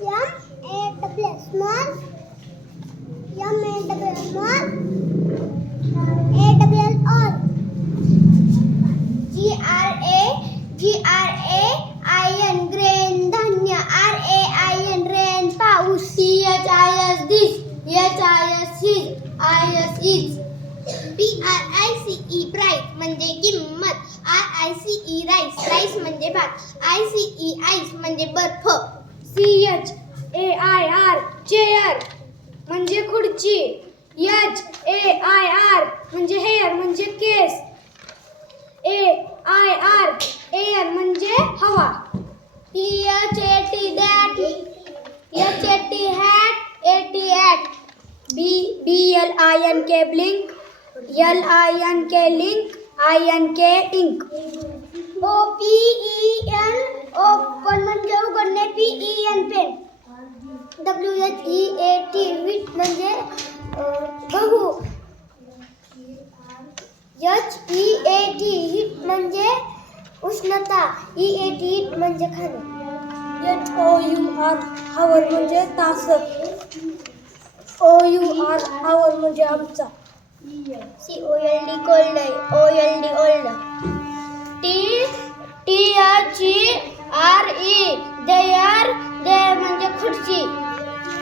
small, all. GRAIN grain धान्य, RAIN rain पाऊस, CHIS this, HIS his, IS is. PRICE price म्हणजे किंमत, RICE rice म्हणजे भात, ICE ice म्हणजे बर्फ. CHAIR चेअर म्हणजे खुर्ची, HAIR म्हणजे हेअर म्हणजे केस, AIR एअर म्हणजे हवा. HAT that, HAT hat, AT at. BLINK blink, LINK link, INK ink. OPEN open म्हणजे उघडणे, PEN pen. WHEAT wheat म्हणजे गहू, HEAT heat म्हणजे उष्णता, EAT eat म्हणजे खाणे. HOUR हावर म्हणजे तास, OUR हावर म्हणजे आमचा. COLD cold, OLD